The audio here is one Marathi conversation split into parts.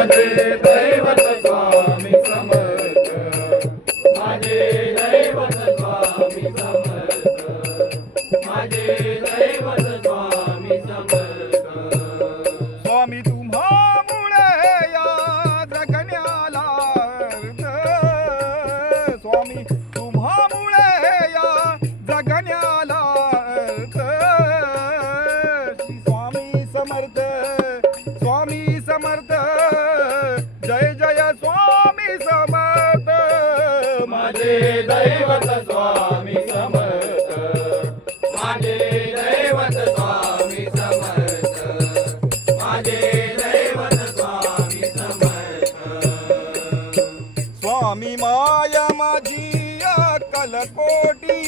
माझे दैवत स्वामी समर्थ, माझे दैवत स्वामी समर्थ, माझे दैवत स्वामी समर्थ. स्वामी तुम्हामुळे या जगण्याला अर्थ, स्वामी तुम्हामुळे या जगण्याला अर्थ. श्री स्वामी समर्थ, स्वामी समर्थ, जय जय स्वामी समर्थ. माझे दैवत स्वामी समर्थ, माझे दैवत स्वामी समर्थ, माझे दैवत स्वामी समर्थ. स्वामी माया माझी अक्कल कोटी,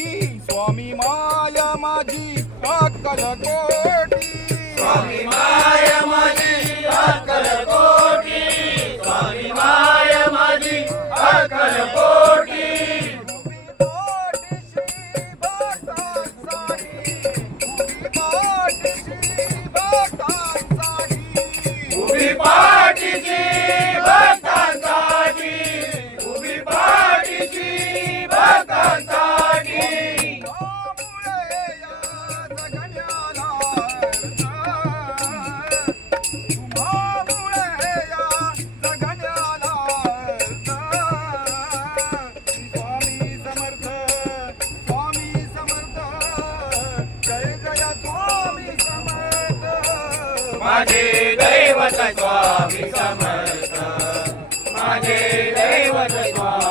स्वामी माया माझी अक्कल कोटी. स्वामी माया माझी अक्कल कोटी, स्वामी माया माझी अक्कल कोटी. उभी पाठीशी भक्तांसाठी, उभी पाठीशी भक्तांसाठी. माझे दैवत स्वामी समर्थ, माझे दैवत स्वामी